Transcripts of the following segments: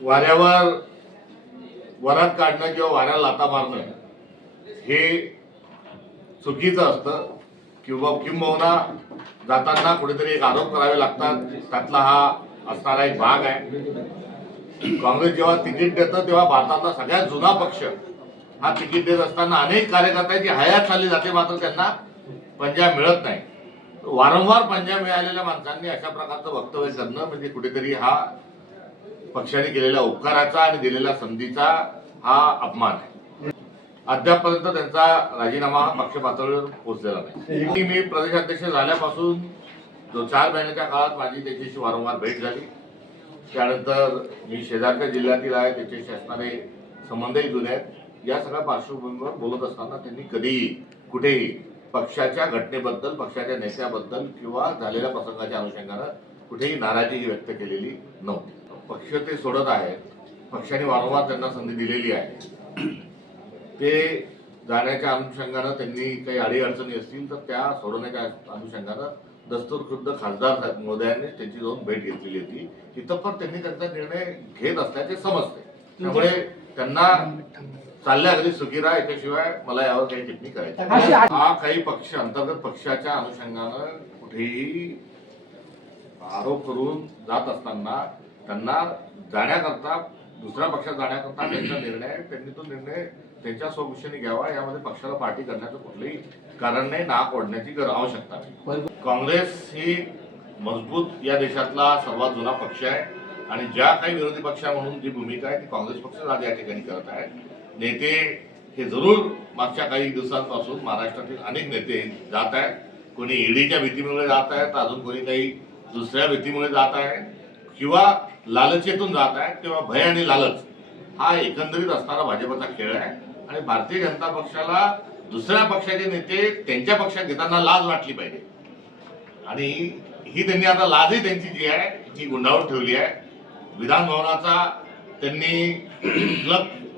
वाऱ्यावर वरात काढणं किंवा वाऱ्याला लाथा मारणं हे चुकीचं असतं किंबहुना जाताना कुठेतरी एक आरोप करावे लागतात. त्यातला हा असणारा एक भाग आहे. काँग्रेस जेव्हा तिकीट देतं तेव्हा भारतातला सगळ्यात जुना पक्ष हा तिकीट देत असताना अनेक कार्यकर्त्यांची हयात चालली जाते, मात्र त्यांना पंजा मिळत नाही. वारंवार पंजा मिळालेल्या माणसांनी अशा प्रकारचं वक्तव्य करणं म्हणजे कुठेतरी हा पक्षाने केलेल्या उपकाराचा आणि दिलेल्या संधीचा हा अपमान आहे. अद्यापपर्यंत त्यांचा राजीनामा पक्ष पातळीवर पोहोचलेला नाही. मी प्रदेशाध्यक्ष झाल्यापासून जो 4 महिन्याच्या काळात माझी त्याच्याशी वारंवार भेट झाली. त्यानंतर मी शेजारच्या जिल्ह्यातील आहे, त्याच्याशी असणारे संबंधही जुने आहेत. या सगळ्या पार्श्वभूमीवर बोलत असताना त्यांनी कधीही कुठेही पक्षाच्या घटनेबद्दल, पक्षाच्या नेत्याबद्दल किंवा झालेल्या प्रसंगाच्या अनुषंगानं कुठेही नाराजी व्यक्त केलेली नव्हती. पक्ष ते सोडत आहेत. पक्षाने वारंवार त्यांना संधी दिलेली आहे. ते जाण्याच्या अनुषंगानं त्यांनी काही अडीअडचणी असतील तर त्या सोडवण्याच्या अनुषंगानं दस्तूरखुद्द खासदार महोदयांनी त्यांची जाऊन भेट घेतलेली होती. तिथं पण त्यांनी त्यांचा निर्णय घेत असल्याचे समजते. त्यामुळे त्यांना चालल्या घरी सुखी राहा, याच्याशिवाय मला यावर काही टिप्पणी करायची. हा काही पक्ष अंतर्गत पक्षाच्या अनुषंगानं कुठेही आरोप करून जात असताना त्यांना जाण्याकरता, दुसऱ्या पक्षात जाण्याकरता त्यांचा निर्णय, त्यांनी तो निर्णय त्यांच्या स्वखुशीने घ्यावा. यामध्ये पक्षाला पार्टी करण्याचं कुठलंही कारण नाही, नाक ओढण्याची आवश्यकता नाही. काँग्रेस ही मजबूत या देशातला सर्वात जुना पक्ष आहे आणि ज्या काही विरोधी पक्ष म्हणून जी भूमिका आहे ती काँग्रेस पक्ष आज या ठिकाणी करत आहे. नेते हे जरूर मागच्या काही दिवसांपासून महाराष्ट्रातील अनेक नेते जात आहेत. कोणी ईडीच्या भीतीमुळे जात आहेत, अजून कोणी काही दुसऱ्या भीतीमुळे जात आहे किंवा लालचेतून जात आहेत. तेव्हा भय आणि लालच हा एकंदरीत असणारा भाजपचा खेळ आहे आणि भारतीय जनता पक्षाला दुसऱ्या पक्षाचे नेते त्यांच्या पक्षात घेताना लाज वाटली पाहिजे आणि ही त्यांनी आता लाजही त्यांची जी आहे ती गुंडाळून ठेवली आहे. विधान भवनाचा त्यांनी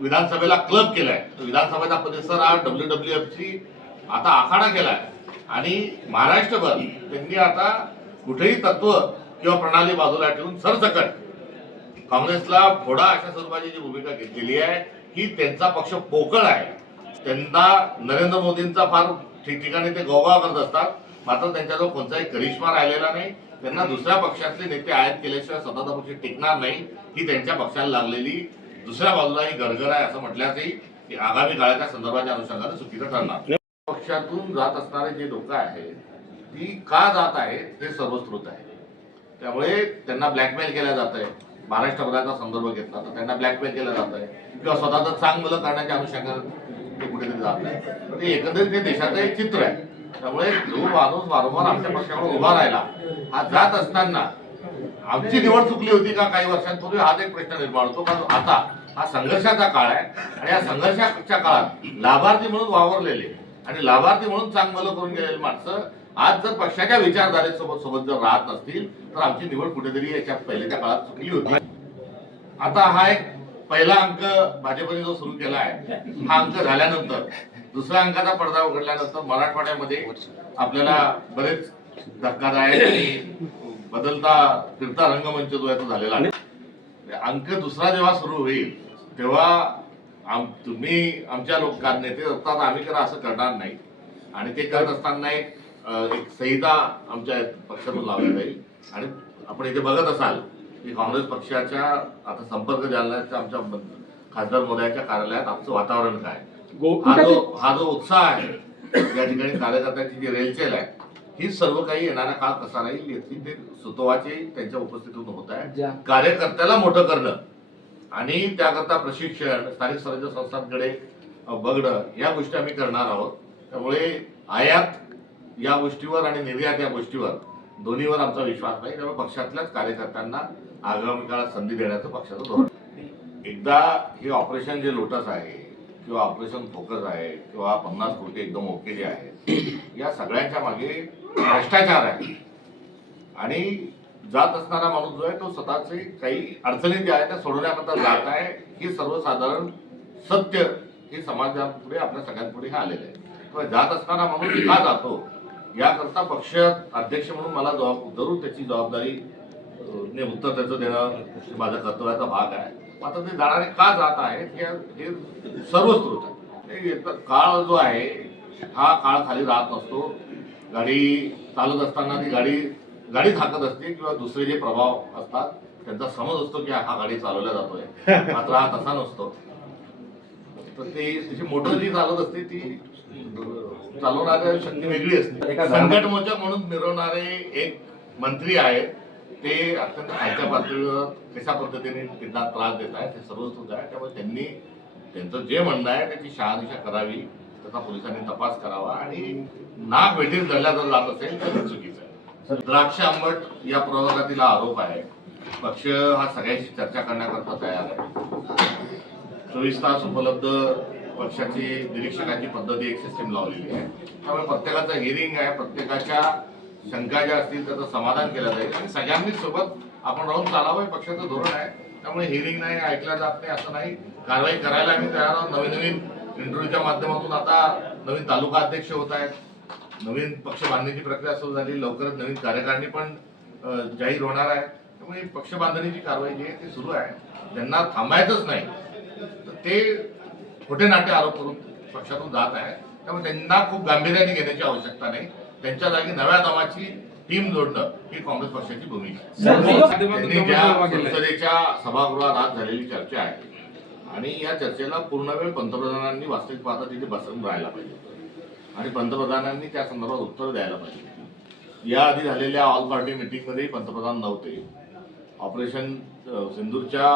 विधानसभेला क्लब केलाय. तो विधानसभेचा परिसर हा WWFची आता आखाडा केलाय आणि महाराष्ट्रभर त्यांनी आता कुठेही तत्व किंवा प्रणाली बाजूला ठेवून सरसकट काँग्रेसला फोडा अशा स्वरूपाची जी भूमिका घेतलेली आहे ही त्यांचा पक्ष पोकळ आहे. त्यांना नरेंद्र मोदींचा फार ठिकठिकाणी ते गौगाव करत असतात, मात्र त्यांच्याजवळ कोणताही करिश्मा राहिलेला नाही. त्यांना दुसऱ्या पक्षातले नेते आयात केल्याशिवाय स्वतःचा पक्ष टिकणार नाही. ही त्यांच्या पक्षाला लागलेली दुसऱ्या बाजूला ही गरगर आहे असं म्हटल्यासही आगामी काळाच्या संदर्भाच्या अनुषंगाने चुकीचं ठरणार. पक्षातून जात असणारे जे लोक आहेत ती का जात आहेत हे सर्वश्रुत आहे. त्यामुळे त्यांना ब्लॅकमेल केलं जात आहे. महाराष्ट्रभराचा संदर्भ घेतला तर त्यांना ब्लॅकमेल केलं जात आहे किंवा स्वतःचं चांगलं करण्याच्या अनुषंगाने ते कुठेतरी जात आहे. ते एकंदरीत ते देशाचं एक चित्र आहे. त्यामुळे जो माणूस वारंवार आमच्या पक्षावर उभा राहिला हा जात असताना आमची निवड चुकली होती का काही वर्षांपूर्वी हाच एक प्रश्न निर्माण होतो. पण आता हा संघर्षाचा काळ आहे आणि या संघर्षाच्या काळात लाभार्थी म्हणून वावरलेले आणि लाभार्थी म्हणून चांगलं करून गेलेले माणसं आज जर पक्षाच्या विचारधारेसोबत जर राहत नसतील तर आमची निवड कुठेतरी याच्या पहिल्याच्या काळात चुकली होती. आता हा एक पहिला अंक भाजपने जो सुरू केला आहे हा अंक झाल्यानंतर दुसऱ्या अंकाचा पडदा उघडल्यानंतर मराठवाड्यामध्ये आपल्याला बरेच धक्कादायक आणि बदलता फिरता रंगमंच जो आहे तो झालेला आहे. अंक दुसरा जेव्हा सुरू होईल तेव्हा तुम्ही आमच्या नेते असतात, आम्ही करा असं करणार नाही आणि ते करत असताना एक संहिता आमच्या पक्षातून लावण्यात येईल. आणि आपण इथे बघत असाल की काँग्रेस पक्षाच्या आता संपर्क जालन्याच्या आमच्या खासदार महोदयाच्या कार्यालयात आमचं वातावरण काय, हा जो उत्साह आहे या ठिकाणी कार्यकर्त्यांची जी रेलचेल आहे ही सर्व काही येणारा काळ कसा राहील याची ते सुतोवाचे त्यांच्या उपस्थितीतून होत आहे. कार्यकर्त्याला मोठं करणं आणि त्याकरता प्रशिक्षण, स्थानिक स्वराज्य संस्थांकडे बघणं या गोष्टी आम्ही करणार आहोत. त्यामुळे आयात या गोष्टीवर आणि निर्यात या गोष्टीवर दोन्हीवर आमचा विश्वास नाही. त्यामुळे पक्षातल्याच कार्यकर्त्यांना आगामी काळात संधी देण्याचं पक्षाचं धोरण. एकदा हे ऑपरेशन जे लोटस आहे किंवा ऑपरेशन फोकस आहे किंवा 50 कोटी एकदम ओके जे आहे या सगळ्यांच्या मागे भ्रष्टाचार आहे आणि जात असणारा माणूस जो आहे तो स्वतःचे काही अडचणी ज्या आहेत त्या सोडवण्याकरता जात आहे. हे सर्वसाधारण सत्य हे समाजापुढे आपल्या सगळ्यांपुढे हे आलेलं आहे. जात असणारा माणूस का जातो याकरता पक्ष अध्यक्ष म्हणून मला जरूर त्याची जबाबदारी ने उत्तर त्याचं देणं माझा कर्तव्याचा भाग आहे. मात्र ते जाणारे का जात आहेत हे सर्वस्कृत आहे. काळ जो आहे हा काळ खाली राहत नसतो. गाडी चालत असताना ती गाडी थाकत असते किंवा दुसरे जे प्रभाव असतात त्यांचा समज असतो की हा गाडी चालवला जातोय, मात्र हा तसा नसतो. तर ते तिची मोटर जी चालत असते ती चालवणाऱ्या शक्ती वेगळी असते. संकट मोचक म्हणून मिरवणारे एक मंत्री आहेत, ते अत्यंत खालच्या पातळीवर कशा पद्धतीने त्यांना त्रास देत आहेत ते सर्वच आहे. त्यामुळे त्यांनी त्यांचं जे म्हणणं आहे त्याची शहानिशा करावी, त्याचा पोलिसांनी तपास करावा आणि नाक वेठीस धरल्या जर जात असेल तर चुकीचं आहे. द्राक्ष आंबट या प्रवर्गातील आरोप आहे. पक्ष हा सगळ्यांशी चर्चा करण्याकरता तयार आहे. 24 तास उपलब्ध पक्षाची निरीक्षकाची पद्धती एक सिस्टीम लावलेली आहे. त्यामुळे प्रत्येकाचं हिअरिंग आहे, प्रत्येकाच्या शंका ज्या असतील त्याचं समाधान केलं जाईल आणि सगळ्यांनी सोबत आपण राहून चालावं हे पक्षाचं धोरण आहे. त्यामुळे हिअरिंग नाही, ऐकल्या जात नाही असं नाही. कारवाई करायला आम्ही तयार आहोत. नवीन इंटरव्ह्यूच्या माध्यमातून आता नवीन तालुका अध्यक्ष होत आहेत, नवीन पक्ष बांधणीची प्रक्रिया सुरू झाली, लवकरच नवीन कार्यकारिणी पण जाहीर होणार आहे. त्यामुळे पक्ष बांधणीची कारवाई जी आहे ती सुरू आहे. ज्यांना थांबायचंच नाही तर ते खोटे नाटे आरोप करून पक्षातून जात आहे. त्यामुळे त्यांना खूप गांभीर्याने घेण्याची आवश्यकता नाही. त्यांच्या जागी नव्या दमाची टीम जोडणं ही काँग्रेस पक्षाची भूमिका आहे. त्यांनी ज्या संसदेच्या सभागृहात आज झालेली चर्चा आहे आणि या चर्चेला पूर्ण वेळ पंतप्रधानांनी वास्तविक पाहता तिथे बसून राहायला पाहिजे आणि पंतप्रधानांनी त्या संदर्भात उत्तर द्यायला पाहिजे. याआधी झालेल्या ऑल पार्टी मिटिंगमध्ये पंतप्रधान नव्हते. ऑपरेशन सिंदूरच्या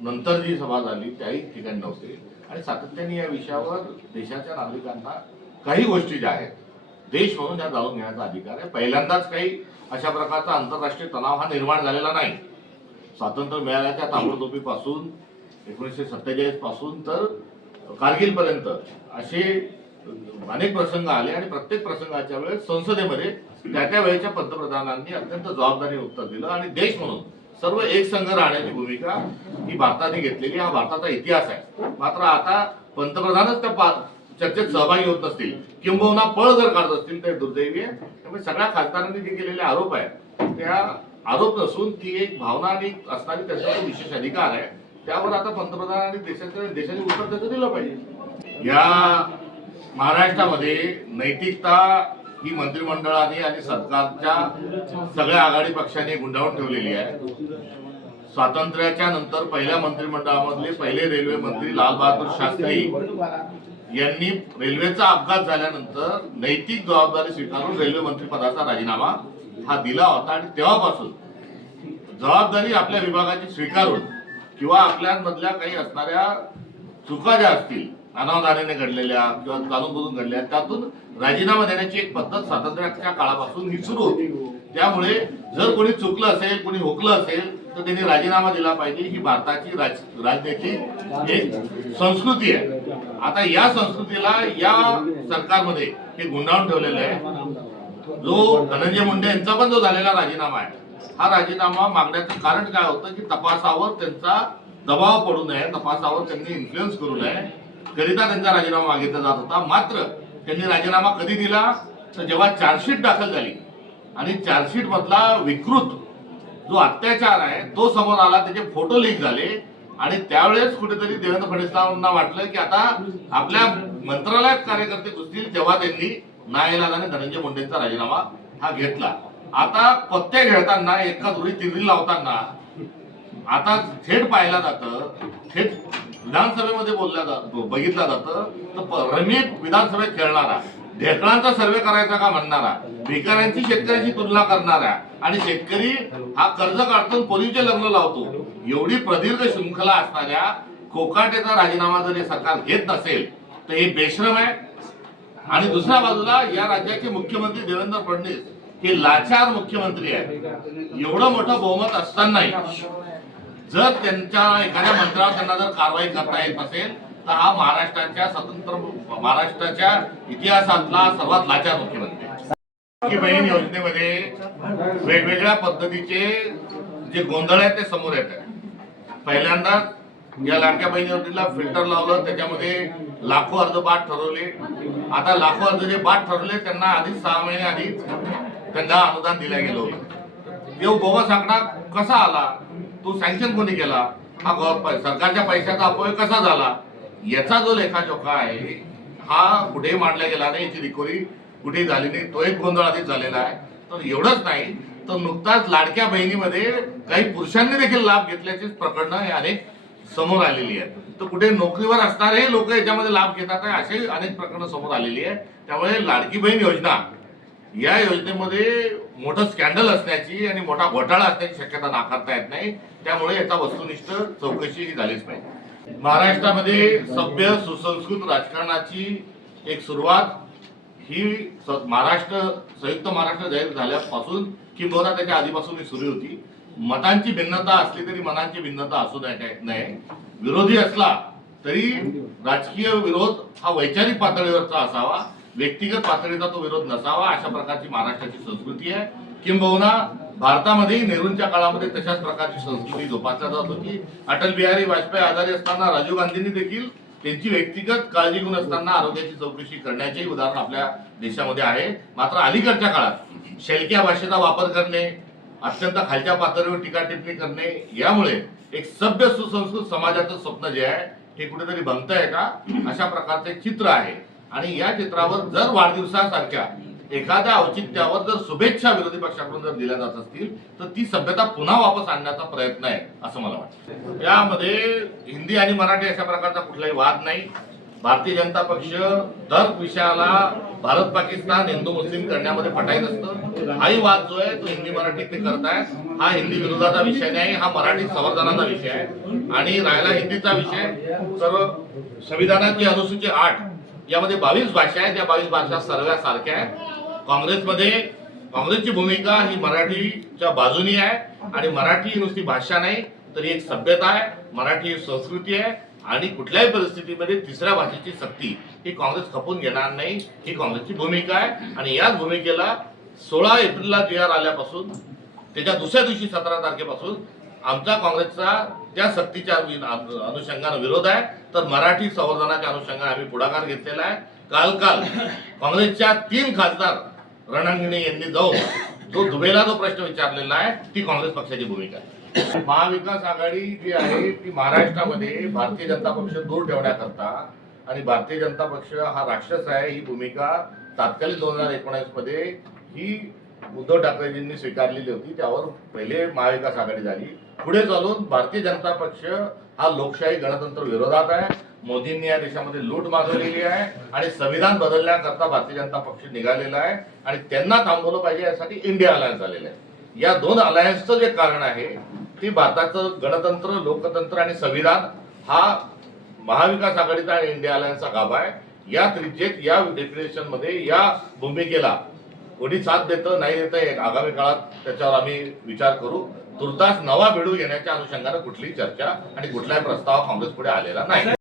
नंतर जी सभा झाली त्याही ठिकाणी नव्हते आणि सातत्याने या विषयावर देशाच्या नागरिकांना काही गोष्टी ज्या आहेत देश म्हणून त्या जाणून घेण्याचा अधिकार आहे. पहिल्यांदाच काही अशा प्रकारचा आंतरराष्ट्रीय तणाव हा निर्माण झालेला नाही. स्वातंत्र्य मिळाल्याच्या ताबडतोबीपासून 1947 पासून तर कारगिलपर्यंत असे अनेक प्रसंग आले आणि प्रत्येक प्रसंगाच्या वेळेस संसदेमध्ये त्या वेळेच्या पंतप्रधानांनी अत्यंत जबाबदारीने उत्तर दिलं आणि देश म्हणून सर्व एकसंघ राहण्याची भूमिका ही भारताने घेतलेली हा भारताचा इतिहास आहे. मात्र आता पंतप्रधानच त्या चर्चेत सहभागी होत नसतील किंबहुना पळ जर काढत असतील तर दुर्दैवी आहे. त्यामुळे सगळ्या खासदारांनी जे केलेले आरोप आहेत त्या आरोप नसून ती एक भावना आणि असणारी त्याचा विशेष अधिकार आहे. त्यावर आता पंतप्रधान आणि देशाचे उत्तर त्याचं दिलं पाहिजे. या महाराष्ट्रामध्ये नैतिकता ही मंत्रिमंडळाने आणि सरकारच्या सगळ्या आघाडी पक्षांनी गुंडाळून ठेवलेली आहे. स्वातंत्र्याच्या नंतर पहिल्या मंत्रिमंडळामधले पहिले रेल्वे मंत्री लालबहादूर शास्त्री यांनी रेल्वेचा अपघात झाल्यानंतर नैतिक जबाबदारी स्वीकारून रेल्वे मंत्री पदाचा राजीनामा हा दिला होता आणि तेव्हापासून जबाबदारी आपल्या विभागाची स्वीकारून किंवा आपल्यामधल्या काही असणाऱ्या चुका ज्या असतील अनावधानाने घडलेल्या किंवा जाणून बुजून घडलेल्या त्यातून राजीनामा देण्याची एक पद्धत स्वातंत्र्याच्या काळापासून ही सुरू होती. त्यामुळे जर कोणी चुकलं असेल, कोणी हुकलं असेल तर त्यांनी राजीनामा दिला पाहिजे. ही भारताची राजनीतिक एक संस्कृती आहे. आता या संस्कृतीला या सरकारमध्ये हे गुंडाळून ठेवलेलं आहे. जो धनंजय मुंडे यांचा पण जो झालेला राजीनामा आहे हा राजीनामा मागण्याचं कारण काय होतं की तपासावर त्यांचा दबाव पडू नये, तपासावर त्यांनी इन्फ्लुएन्स करू नये करिता त्यांचा राजीनामा मागितला जात होता. मात्र त्यांनी राजीनामा कधी दिला तर जेव्हा चार्जशीट दाखल झाली आणि चार्जशीट मधला विकृत जो अत्याचार आहे तो समोर आला, त्याचे फोटो लीक झाले आणि त्यावेळेस कुठेतरी देवेंद्र फडणवीसांना वाटलं की आता आपल्या मंत्रालयात कार्यकर्ते घुसतील, तेव्हा त्यांनी नाईलाजाने धनंजय मुंडेंचा राजीनामा हा घेतला. आता पत्ते खेळताना एका दुरी तिरडी लावताना आता थेट पाहिलं जातं, थेट विधानसभेमध्ये बघितलं जातं तर रमीत विधानसभेत खेळणारा, ढेकळांचा सर्वे करायचा का म्हणणारा, भिकाऱ्यांची शेतकऱ्यांची तुलना करणारा आणि शेतकरी हा कर्ज काढतो पोलीसचे लग्न लावतो, एवढी प्रदीर्घ शृंखला असणाऱ्या कोकाटेचा राजीनामा जर हे सरकार घेत नसेल तर हे बेशरम आहे. आणि दुसऱ्या बाजूला या राज्याचे मुख्यमंत्री देवेंद्र फडणवीस हे लाचार मुख्यमंत्री आहे. एवढं मोठं बहुमत असतानाही जर त्यांच्या एखाद्या मंत्र्यावर त्यांना जर कारवाई करता येत नसेल तर हा महाराष्ट्राच्या स्वतंत्र महाराष्ट्राच्या इतिहासातला सर्वात लाचार मुख्यमंत्री. लाडकी बहीण योजनेमध्ये वेगवेगळ्या पद्धतीचे जे गोंधळ आहेत ते समोर येत आहे. पहिल्यांदा या लाडक्या बहीण योजनेला फिल्टर लावलं, त्याच्यामध्ये लाखो अर्ज बाद ठरवले. आता लाखो अर्ज जे बाद ठरवले त्यांना आधीच 6 महिने आधीच त्यांना अनुदान दिलं गेलं होतं. जो बोगस आकडा कसा आला, तो सँक्शन कोणी केला, हा सरकारच्या पैशाचा अपव्यय कसा झाला, याचा जो लेखाजोखा आहे हा कुठेही मांडला गेला नाही, याची रिकव्हरी कुठेही झाली नाही. तो एक गोंधळ आधीच झालेला आहे. तर एवढंच नाही तर नुकताच लाडक्या बहिणीमध्ये काही पुरुषांनी देखील लाभ घेतल्याची प्रकरणं हे अनेक समोर आलेली आहेत. तर कुठे नोकरीवर असणारे लोक याच्यामध्ये लाभ घेतात आहे, असे अनेक प्रकरणं समोर आलेली आहे. त्यामुळे लाडकी बहीण योजना या योजनेमध्ये मोठं स्कॅन्डल असण्याची आणि मोठा घोटाळा असण्याची शक्यता नाकारता येत नाही. त्यामुळे याचा वस्तुनिष्ठ चौकशी ही झालीच पाहिजे. महाराष्ट्रामध्ये सभ्य सुसंस्कृत राजकारणाची एक सुरुवात ही संयुक्त महाराष्ट्र जाहीर झाल्यापासून किंबहुना त्याच्या आधीपासून ही सुरू होती. मतांची भिन्नता असली तरी मनांची भिन्नता असू नये. विरोधी असला तरी राजकीय विरोध हा वैचारिक पातळीवरचा असावा, व्यक्तिगत पातळीचा तो विरोध नसावा. अशा प्रकारची महाराष्ट्राची संस्कृती आहे. किंबहुना भारतामध्येही नेहरूंच्या काळामध्ये तशाच प्रकारची संस्कृती जोपासल्या जात होती. अटल बिहारी वाजपेयी आजारी असताना राजीव गांधींनी देखील त्यांची व्यक्तिगत काळजी घेऊन असताना आरोग्याची चौकशी करण्याचे उदाहरण आपल्या देशामध्ये आहे. मात्र अलीकडच्या काळात शेलक्या भाषेचा वापर करणे, अत्यंत खालच्या पातळीवर टीका टिप्पणी करणे, यामुळे एक सभ्य सुसंस्कृत समाजाचं स्वप्न जे आहे हे कुठेतरी भंगतंय का, अशा प्रकारचे चित्र आहे. आणि या चित्रावर जर वाढदिवसासारख्या एखाद्या औचित्यावर जर शुभेच्छा विरोधी पक्षाकडून जर दिल्या जात असतील तर ती सभ्यता पुन्हा वापस आणण्याचा प्रयत्न आहे असं मला वाटतं. यामध्ये हिंदी आणि मराठी अशा प्रकारचा कुठलाही वाद नाही. भारतीय जनता पक्ष दर विषयाला भारत पाकिस्तान हिंदू मुस्लिम करण्यामध्ये पटाई नसतं. हाही वाद जो आहे तो हिंदी मराठीत ते करतायत. हा हिंदी विरोधाचा विषय नाही, हा मराठी संवर्धनाचा विषय आहे. आणि राहिला हिंदीचा विषय, तर संविधानाची अनुसूची 8 यामध्ये 22 भाषा आहेत. या 22 भाषा सर्व सारख्या आहेत. काँग्रेसची भूमिका ही मराठीच्या बाजूनी आहे. आणि मराठी नुसती भाषा नाही तर एक सभ्यता आहे, मराठी संस्कृती आहे. आणि कुठल्याही परिस्थितीमध्ये तिसऱ्या भाषेची सक्ती ही काँग्रेस खपून घेणार नाही, ही काँग्रेसची भूमिका आहे. आणि याच भूमिकेला 16 एप्रिलला GR आल्यापासून त्याच्या दुसऱ्या दिवशी 17 तारखेपासून आमचा काँग्रेसचा त्या सक्तीच्या अनुषंगाने विरोध आहे. तर मराठी संवर्धनाच्या अनुषंगाने आम्ही पुढाकार घेतलेला आहे. काल काँग्रेसच्या 3 खासदार रणांगणे यांनी जाऊन जो दुबईला जो प्रश्न विचारलेला आहे ती काँग्रेस पक्षाची भूमिका आहे. महाविकास आघाडी जी आहे ती महाराष्ट्रामध्ये भारतीय जनता पक्ष दूर ठेवण्याकरता, आणि भारतीय जनता पक्ष हा राक्षस आहे ही भूमिका तात्कालिक 2019 मध्ये ही उद्धव ठाकरेजींनी स्वीकारलेली होती. त्यावर पहिले महाविकास आघाडी झाली. पुढे चालून भारतीय जनता पक्ष हा लोकशाही गणतंत्र विरोधात आहे. मोदींनी या देशामध्ये लूट माजवलेली आहे आणि संविधान बदलण्याकरता भारतीय जनता पक्ष निघालेला आहे. आणि त्यांना थांबवलं पाहिजे यासाठी इंडिया अलायन्स आलेलं आहे. या 2 अलायन्सचं जे कारण आहे ते भारताचं गणतंत्र, लोकतंत्र आणि संविधान हा महाविकास आघाडीचा आणि इंडिया अलायन्सचा गाभा आहे. या त्रिज्येत, या डेफिनेशन मध्ये, या भूमिकेला कोणी साथ देतं नाही देतं आगामी काळात त्याच्यावर आम्ही विचार करू. तुर्तास नवा बेडू घेण्याच्या अनुषंगाने कुठलीही चर्चा आणि कुठलाही प्रस्ताव काँग्रेस पुढे आलेला नाही.